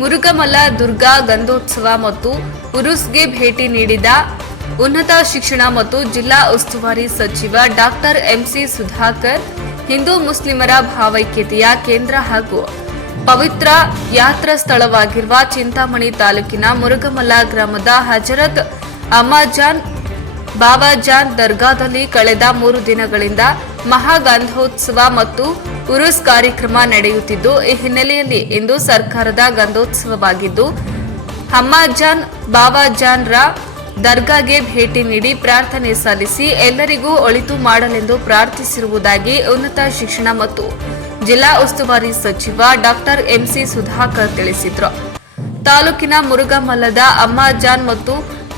ಮುರುಗಮಲ್ಲ ದುರ್ಗಾ ಗಂಧೋತ್ಸವ ಮತ್ತು ಉರುಸ್ಗೆ ಭೇಟಿ ನೀಡಿದ ಉನ್ನತ ಶಿಕ್ಷಣ ಮತ್ತು ಜಿಲ್ಲಾ ಉಸ್ತುವಾರಿ ಸಚಿವ ಡಾಕ್ಟರ್ ಎಂಸಿ ಸುಧಾಕರ್ ಹಿಂದೂ ಮುಸ್ಲಿಮರ ಭಾವೈಕ್ಯತೆಯ ಕೇಂದ್ರ ಹಾಗೂ ಪವಿತ್ರ ಯಾತ್ರಾ ಸ್ಥಳವಾಗಿರುವ ಚಿಂತಾಮಣಿ ತಾಲೂಕಿನ ಮುರುಗಮಲ್ಲ ಗ್ರಾಮದ ಹಜರತ್ ಅಮ್ಮಾಜಾನ್ ಬಾಬಾಜಾನ್ ದರ್ಗಾದಲ್ಲಿ ಕಳೆದ 3 ದಿನಗಳಿಂದ ಮಹಾಗಂಧೋತ್ಸವ ಮತ್ತು ಉರುಸ್ ಕಾರ್ಯಕ್ರಮ ನಡೆಯುತ್ತಿದ್ದು, ಈ ಹಿನ್ನೆಲೆಯಲ್ಲಿ ಇಂದು ಸರ್ಕಾರದ ಗಂಧೋತ್ಸವವಾಗಿದ್ದು ಅಮ್ಮಾಜಾನ್ ಬಾಬಾಜಾನ್ರ ದರ್ಗಾಗೆ ಭೇಟಿ ನೀಡಿ ಪ್ರಾರ್ಥನೆ ಸಲ್ಲಿಸಿ ಎಲ್ಲರಿಗೂ ಒಳಿತು ಮಾಡಲೆಂದು ಪ್ರಾರ್ಥಿಸಿರುವುದಾಗಿ ಉನ್ನತ ಶಿಕ್ಷಣ ಮತ್ತು ಜಿಲ್ಲಾ ಉಸ್ತುವಾರಿ ಸಚಿವ ಡಾಕ್ಟರ್ ಎಂಸಿ ಸುಧಾಕರ್ ತಿಳಿಸಿದರು. ತಾಲೂಕಿನ ಮುರುಗಮಲ್ಲದ ಅಮ್ಮಾಜಾನ್ ಮತ್ತು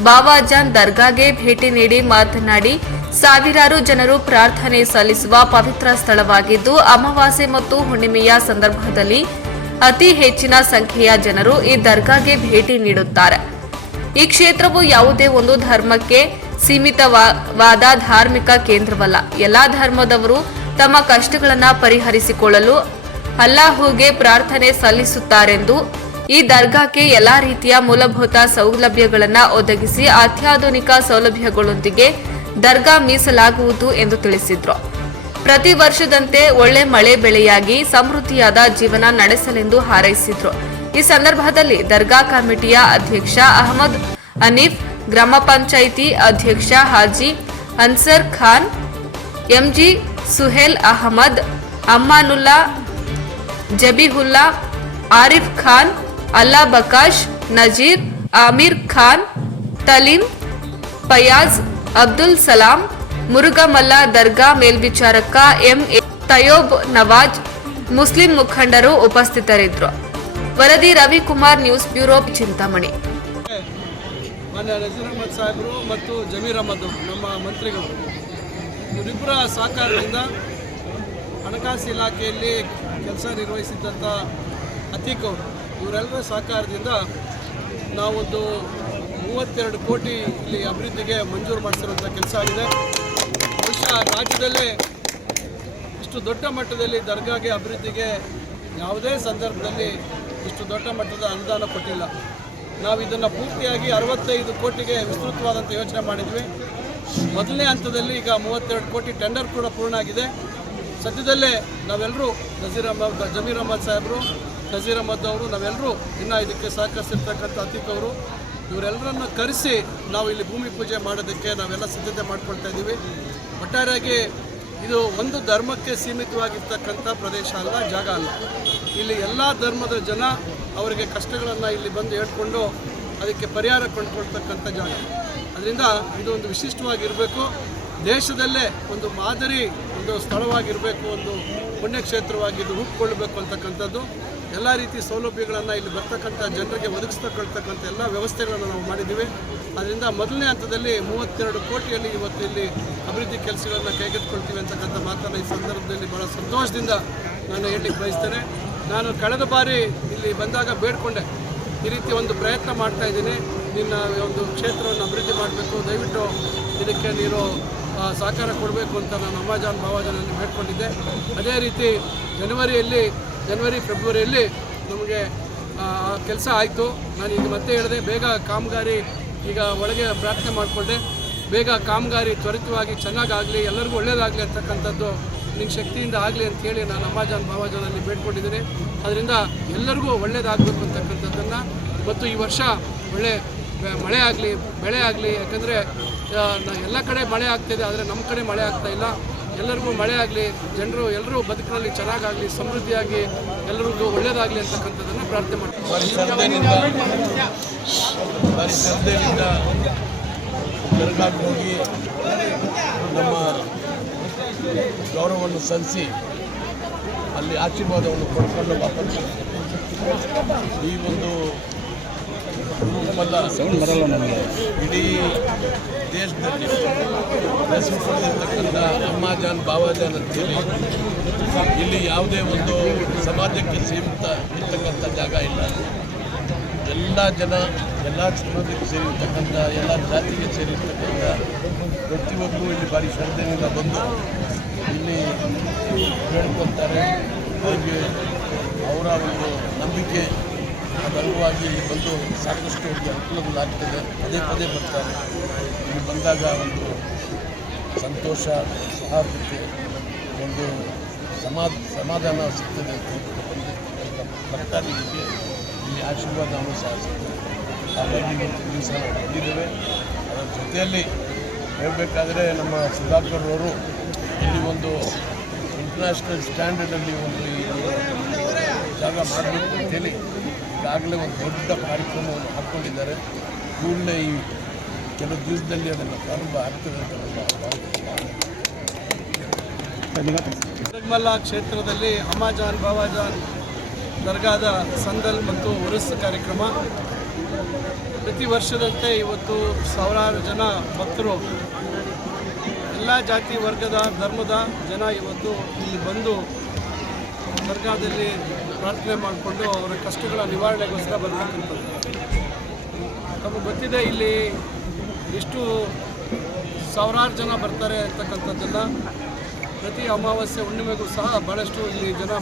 ಬಾಬಾಜಾನ್ ದರ್ಗಾಗೆ ಭೇಟಿ ನೀಡಿ ಮಾತನಾಡಿ, ಸಾವಿರಾರು ಜನರು ಪ್ರಾರ್ಥನೆ ಸಲ್ಲಿಸುವ ಪವಿತ್ರ ಸ್ಥಳವಾಗಿದ್ದು, ಅಮಾವಾಸ್ಯೆ ಮತ್ತು ಹುಣ್ಣಿಮೆಯ ಸಂದರ್ಭದಲ್ಲಿ ಅತಿ ಹೆಚ್ಚಿನ ಸಂಖ್ಯೆಯ ಜನರು ಈ ದರ್ಗಾಗೆ ಭೇಟಿ ನೀಡುತ್ತಾರೆ. ಈ ಕ್ಷೇತ್ರವು ಯಾವುದೇ ಒಂದು ಧರ್ಮಕ್ಕೆ ಸೀಮಿತವಾದ ಧಾರ್ಮಿಕ ಕೇಂದ್ರವಲ್ಲ. ಎಲ್ಲಾ ಧರ್ಮದವರು ತಮ್ಮ ಕಷ್ಟಗಳನ್ನು ಪರಿಹರಿಸಿಕೊಳ್ಳಲು ಅಲ್ಲಾಹುಗೆ ಪ್ರಾರ್ಥನೆ ಸಲ್ಲಿಸುತ್ತಾರೆಂದು ಈ ದರ್ಗಾಕ್ಕೆ ಎಲ್ಲಾ ರೀತಿಯ ಮೂಲಭೂತ ಸೌಲಭ್ಯಗಳನ್ನು ಒದಗಿಸಿ ಅತ್ಯಾಧುನಿಕ ಸೌಲಭ್ಯಗಳೊಂದಿಗೆ ದರ್ಗಾ ಮೀಸಲಾಗುವುದು ಎಂದು ತಿಳಿಸಿದರು. ಪ್ರತಿ ವರ್ಷದಂತೆ ಒಳ್ಳೆ ಮಳೆ ಬೆಳೆಯಾಗಿ ಸಮೃದ್ಧಿಯಾದ ಜೀವನ ನಡೆಸಲೆಂದು ಹಾರೈಸಿದರು. ಈ ಸಂದರ್ಭದಲ್ಲಿ ದರ್ಗಾ ಕಮಿಟಿಯ ಅಧ್ಯಕ್ಷ ಅಹಮದ್ ಅನೀಫ್, ಗ್ರಾಮ ಪಂಚಾಯಿತಿ ಅಧ್ಯಕ್ಷ ಹಾಜಿ ಅನ್ಸರ್ ಖಾನ್, ಎಂಜಿ ಸುಹೇಲ್ ಅಹಮದ್, ಅಮ್ಮಾನುಲ್ಲಾ, ಜಬೀಹುಲ್ಲಾ, ಆರಿಫ್ ಖಾನ್, ಅಲ್ಲಾ ಬಕಾಶ್, ನಜೀರ್, ಆಮೀರ್ ಖಾನ್, ತಲೀಂ, ಫಯಾಜ್, ಅಬ್ದುಲ್ ಸಲಾಂ, ಮುರುಗಮಲ್ಲ ದರ್ಗಾ ಮೇಲ್ವಿಚಾರಕ ಎಂಎ ತಯೋಬ್ ನವಾಜ್, ಮುಸ್ಲಿಂ ಮುಖಂಡರು ಉಪಸ್ಥಿತರಿದ್ದರು. ವರದಿ ರವಿಕುಮಾರ್, ನ್ಯೂಸ್ ಬ್ಯೂರೋ, ಚಿಂತಾಮಣಿ. ಮಾನ್ಯ ನಜೀರ್ ಅಹಮದ್ ಸಾಹೇಬರು ಮತ್ತು ಜಮೀರ್ ಅಹಮದ್ ನಮ್ಮ ಮಂತ್ರಿಗಳು ಇವರಿಬ್ಬರ ಸಹಕಾರದಿಂದ ಹಣಕಾಸು ಇಲಾಖೆಯಲ್ಲಿ ಕೆಲಸ ನಿರ್ವಹಿಸಿದ್ದಂಥ ಅತೀಕ್ ಅವರು ಇವರೆಲ್ಲರ ಸಹಕಾರದಿಂದ ನಾವೊಂದು 32 ಕೋಟಿ ಇಲ್ಲಿ ಅಭಿವೃದ್ಧಿಗೆ ಮಂಜೂರು ಮಾಡಿಸಿರುವಂಥ ಕೆಲಸ ಆಗಿದೆ. ಬಹುಶಃ ರಾಜ್ಯದಲ್ಲೇ ಇಷ್ಟು ದೊಡ್ಡ ಮಟ್ಟದಲ್ಲಿ ದರ್ಗಾಗೆ ಅಭಿವೃದ್ಧಿಗೆ ಯಾವುದೇ ಸಂದರ್ಭದಲ್ಲಿ ಇಷ್ಟು ದೊಡ್ಡ ಮಟ್ಟದ ಅನುದಾನ ಕೊಟ್ಟಿಲ್ಲ. ನಾವು ಇದನ್ನು ಪೂರ್ತಿಯಾಗಿ 65 ಕೋಟಿಗೆ ವಿಸ್ತೃತವಾದಂಥ ಯೋಚನೆ ಮಾಡಿದ್ವಿ. ಮೊದಲನೇ ಹಂತದಲ್ಲಿ ಈಗ 32 ಕೋಟಿ ಟೆಂಡರ್ ಕೂಡ ಪೂರ್ಣ ಆಗಿದೆ. ಸದ್ಯದಲ್ಲೇ ನಾವೆಲ್ಲರೂ ಜಮೀರ್ ಅಹಮದ್ ಸಾಹೇಬರು, ನಜೀರ್ ಅಹಮದ್ ಅವರು, ನಾವೆಲ್ಲರೂ ಇನ್ನೂ ಇದಕ್ಕೆ ಸಹಕರಿಸಿರ್ತಕ್ಕಂಥ ಅತೀಕ್ ಅವರು ಇವರೆಲ್ಲರನ್ನು ಕರೆಸಿ ನಾವು ಇಲ್ಲಿ ಭೂಮಿ ಪೂಜೆ ಮಾಡೋದಕ್ಕೆ ನಾವೆಲ್ಲ ಸಿದ್ಧತೆ ಮಾಡ್ಕೊಳ್ತಾ ಇದ್ದೀವಿ. ಒಟ್ಟಾರೆಯಾಗಿ ಇದು ಒಂದು ಧರ್ಮಕ್ಕೆ ಸೀಮಿತವಾಗಿರ್ತಕ್ಕಂಥ ಪ್ರದೇಶ ಅಲ್ಲ, ಜಾಗ ಅಲ್ಲ. ಇಲ್ಲಿ ಎಲ್ಲ ಧರ್ಮದ ಜನ ಅವರಿಗೆ ಕಷ್ಟಗಳನ್ನು ಇಲ್ಲಿ ಬಂದು ಹೇಳ್ಕೊಂಡು ಅದಕ್ಕೆ ಪರಿಹಾರ ಕೊಂಡ್ಕೊಳ್ತಕ್ಕಂಥ ಜಾಗ. ಅದರಿಂದ ಇದು ಒಂದು ವಿಶಿಷ್ಟವಾಗಿರಬೇಕು, ದೇಶದಲ್ಲೇ ಒಂದು ಮಾದರಿ ಒಂದು ಸ್ಥಳವಾಗಿರಬೇಕು, ಒಂದು ಪುಣ್ಯಕ್ಷೇತ್ರವಾಗಿ ಇದು ರೂಪುಗೊಳ್ಳಬೇಕು ಅಂತಕ್ಕಂಥದ್ದು. ಎಲ್ಲ ರೀತಿ ಸೌಲಭ್ಯಗಳನ್ನು ಇಲ್ಲಿ ಬರ್ತಕ್ಕಂಥ ಜನರಿಗೆ ಒದಗಿಸ್ತಕ್ಕಂಥ ಎಲ್ಲ ವ್ಯವಸ್ಥೆಗಳನ್ನು ನಾವು ಮಾಡಿದ್ದೀವಿ. ಅದರಿಂದ ಮೊದಲನೇ ಹಂತದಲ್ಲಿ 32 ಕೋಟಿಯಲ್ಲಿ ಇವತ್ತು ಇಲ್ಲಿ ಅಭಿವೃದ್ಧಿ ಕೆಲಸಗಳನ್ನು ಕೈಗೆತ್ತಿಕೊಳ್ತೀವಿ ಅಂತಕ್ಕಂಥ ಮಾತನ್ನು ಈ ಸಂದರ್ಭದಲ್ಲಿ ಭಾಳ ಸಂತೋಷದಿಂದ ನಾನು ಹೇಳಲಿಕ್ಕೆ ಬಯಸ್ತೇನೆ. ನಾನು ಕಳೆದ ಬಾರಿ ಇಲ್ಲಿ ಬಂದಾಗ ಬೇಡ್ಕೊಂಡೆ, ಈ ರೀತಿ ಒಂದು ಪ್ರಯತ್ನ ಮಾಡ್ತಾಯಿದ್ದೀನಿ, ನಿನ್ನ ಒಂದು ಕ್ಷೇತ್ರವನ್ನು ಅಭಿವೃದ್ಧಿ ಮಾಡಬೇಕು, ದಯವಿಟ್ಟು ಇದಕ್ಕೆ ನೀನು ಸಹಕಾರ ಕೊಡಬೇಕು ಅಂತ ನಾನು ಅಮ್ಮಾಜಾನ್ ಬಾಬಾಜಾನಲ್ಲಿ ಬೇಡ್ಕೊಂಡಿದ್ದೆ. ಅದೇ ರೀತಿ ಜನವರಿ ಫೆಬ್ರವರಿಯಲ್ಲಿ ನಮಗೆ ಕೆಲಸ ಆಯಿತು. ನಾನು ಈಗ ಮತ್ತೆ ಹೇಳಿದೆ, ಬೇಗ ಕಾಮಗಾರಿ ಈಗ ಒಳಗೆ ಪ್ರಾರ್ಥನೆ ಮಾಡಿಕೊಂಡೆ, ಬೇಗ ಕಾಮಗಾರಿ ತ್ವರಿತವಾಗಿ ಚೆನ್ನಾಗಾಗಲಿ, ಎಲ್ಲರಿಗೂ ಒಳ್ಳೆಯದಾಗಲಿ ಅಂತಕ್ಕಂಥದ್ದು ನಿನ್ನ ಶಕ್ತಿಯಿಂದ ಆಗಲಿ ಅಂಥೇಳಿ ನಾನು ಅಮ್ಮಾಜಾನ್ ಬಾಬಾಜಾನಲ್ಲಿ ಬೇಡ್ಕೊಂಡಿದ್ದೀನಿ. ಅದರಿಂದ ಎಲ್ಲರಿಗೂ ಒಳ್ಳೆಯದಾಗಬೇಕು ಅಂತಕ್ಕಂಥದ್ದನ್ನು, ಮತ್ತು ಈ ವರ್ಷ ಒಳ್ಳೆ ಮಳೆ ಆಗಲಿ, ಬೆಳೆ ಆಗಲಿ. ಯಾಕಂದರೆ ಎಲ್ಲ ಕಡೆ ಮಳೆ ಆಗ್ತಾಯಿದೆ, ಆದರೆ ನಮ್ಮ ಕಡೆ ಮಳೆ ಆಗ್ತಾಯಿಲ್ಲ. ಎಲ್ಲರಿಗೂ ಮಳೆ ಆಗಲಿ, ಜನರು ಎಲ್ಲರೂ ಬದುಕಿನಲ್ಲಿ ಚೆನ್ನಾಗಾಗಲಿ, ಸಮೃದ್ಧಿಯಾಗಿ ಎಲ್ಲರಿಗೂ ಒಳ್ಳೆಯದಾಗಲಿ ಅಂತಕ್ಕಂಥದ್ದನ್ನು ಪ್ರಾರ್ಥನೆ ಮಾಡ್ತೀವಿ. ಭಾರಿ ಶ್ರದ್ಧೆಯಿಂದ ದರ್ಗಾಕ್ಕೆ ಹೋಗಿ ನಮ್ಮ ಗೌರವವನ್ನು ಸಲ್ಲಿಸಿ ಅಲ್ಲಿ ಆಶೀರ್ವಾದವನ್ನು ಪಡ್ಕೊಂಡು ವಾಪಸ್ ಈ ಒಂದು ಇಡೀ ದೇಶದಲ್ಲಿ ಹೆಸರು ಪಡೆದಿರ್ತಕ್ಕಂಥ ಅಮ್ಮಾಜಾನ್ ಬಾಬಾಜಾನ್ ಅಂತೇಳಿ ಇಲ್ಲಿ ಯಾವುದೇ ಒಂದು ಸಮಾಜಕ್ಕೆ ಸೀಮಿತ ಇರ್ತಕ್ಕಂಥ ಜಾಗ ಇಲ್ಲ. ಎಲ್ಲ ಜನ, ಎಲ್ಲ ಸಮಾಜಕ್ಕೆ ಸೇರಿರ್ತಕ್ಕಂಥ, ಎಲ್ಲ ಜಾತಿಗೆ ಸೇರಿರ್ತಕ್ಕಂಥ ಪ್ರತಿಯೊಬ್ಬರು ಇಲ್ಲಿ ಭಾರಿ ಶ್ರದ್ಧೆಯಿಂದ ಬಂದು ಇಲ್ಲಿ ಬೇಡ್ಕೊತಾರೆ. ಹಾಗೆ ಅವರ ಒಂದು ನಂಬಿಕೆ ಅದರ ಅಂಗವಾಗಿ ಬಂದು ಸಾಕಷ್ಟು ಅವ್ರಿಗೆ ಅನುಕೂಲಗಳಾಗ್ತದೆ. ಪದೇ ಪದೇ ಬರ್ತಾರೆ. ಇಲ್ಲಿ ಬಂದಾಗ ಒಂದು ಸಂತೋಷ, ಸೌಹಾರ್ದತೆ, ಒಂದು ಸಮಾಧಾನ ಸಿಗ್ತದೆ ಅಂತ ಬರ್ತಾರೆ. ಇಲ್ಲಿ ಆಶೀರ್ವಾದವನ್ನು ಸಹ ಸಿಗ್ತದೆ. ಹಾಗಾಗಿ ಇವತ್ತು ದಿವಸ ನಾವು ಬಂದಿದ್ದೇವೆ. ಅದರ ಜೊತೆಯಲ್ಲಿ ಹೇಳಬೇಕಾದ್ರೆ ನಮ್ಮ ಸುಧಾಕರ್ ಅವರು ಇಲ್ಲಿ ಒಂದು ಇಂಟರ್ನ್ಯಾಷನಲ್ ಸ್ಟ್ಯಾಂಡರ್ಡಲ್ಲಿ ಒಂದು ಜಾಗ ಮಾಡಬೇಕು ಅಂತೇಳಿ ಈಗಾಗಲೇ ಒಂದು ದೊಡ್ಡ ಕಾರ್ಯಕ್ರಮವನ್ನು ಹಾಕ್ಕೊಂಡಿದ್ದಾರೆ. ಕೂಡಲೇ ಈ ಕೆಲವು ದಿವಸದಲ್ಲಿ ಅದನ್ನು ಪ್ರಾರಂಭ ಆಗ್ತದೆ ಅಂತ ನಿರ್ಮಲ ಕ್ಷೇತ್ರದಲ್ಲಿ ಅಮ್ಮಾಜಾನ್ ಬಾವಾಜಾನ್ ದರ್ಗಾದ ಸಂದಲ್ ಮತ್ತು ಉರುಸ್ ಕಾರ್ಯಕ್ರಮ ಪ್ರತಿ ವರ್ಷದಂತೆ ಇವತ್ತು ಸಾವಿರಾರು ಜನ ಭಕ್ತರು ಎಲ್ಲ ಜಾತಿ ವರ್ಗದ ಧರ್ಮದ ಜನ ಇವತ್ತು ಇಲ್ಲಿ ಬಂದು ದರ್ಗಾದಲ್ಲಿ ಪ್ರಾರ್ಥನೆ ಮಾಡಿಕೊಂಡು ಅವರ ಕಷ್ಟಗಳ ನಿವಾರಣೆಗೋಸ್ಕರ ಬರ್ತಕ್ಕಂಥದ್ದು. ತಮಗೆ ಗೊತ್ತಿದೆ ಇಲ್ಲಿ ಎಷ್ಟು ಸಾವಿರಾರು ಜನ ಬರ್ತಾರೆ ಅಂತಕ್ಕಂಥದ್ದನ್ನು. ಪ್ರತಿ ಅಮಾವಾಸ್ಯೆ ಹುಣ್ಣಿಮೆಗೂ ಸಹ ಭಾಳಷ್ಟು ಇಲ್ಲಿ ಜನ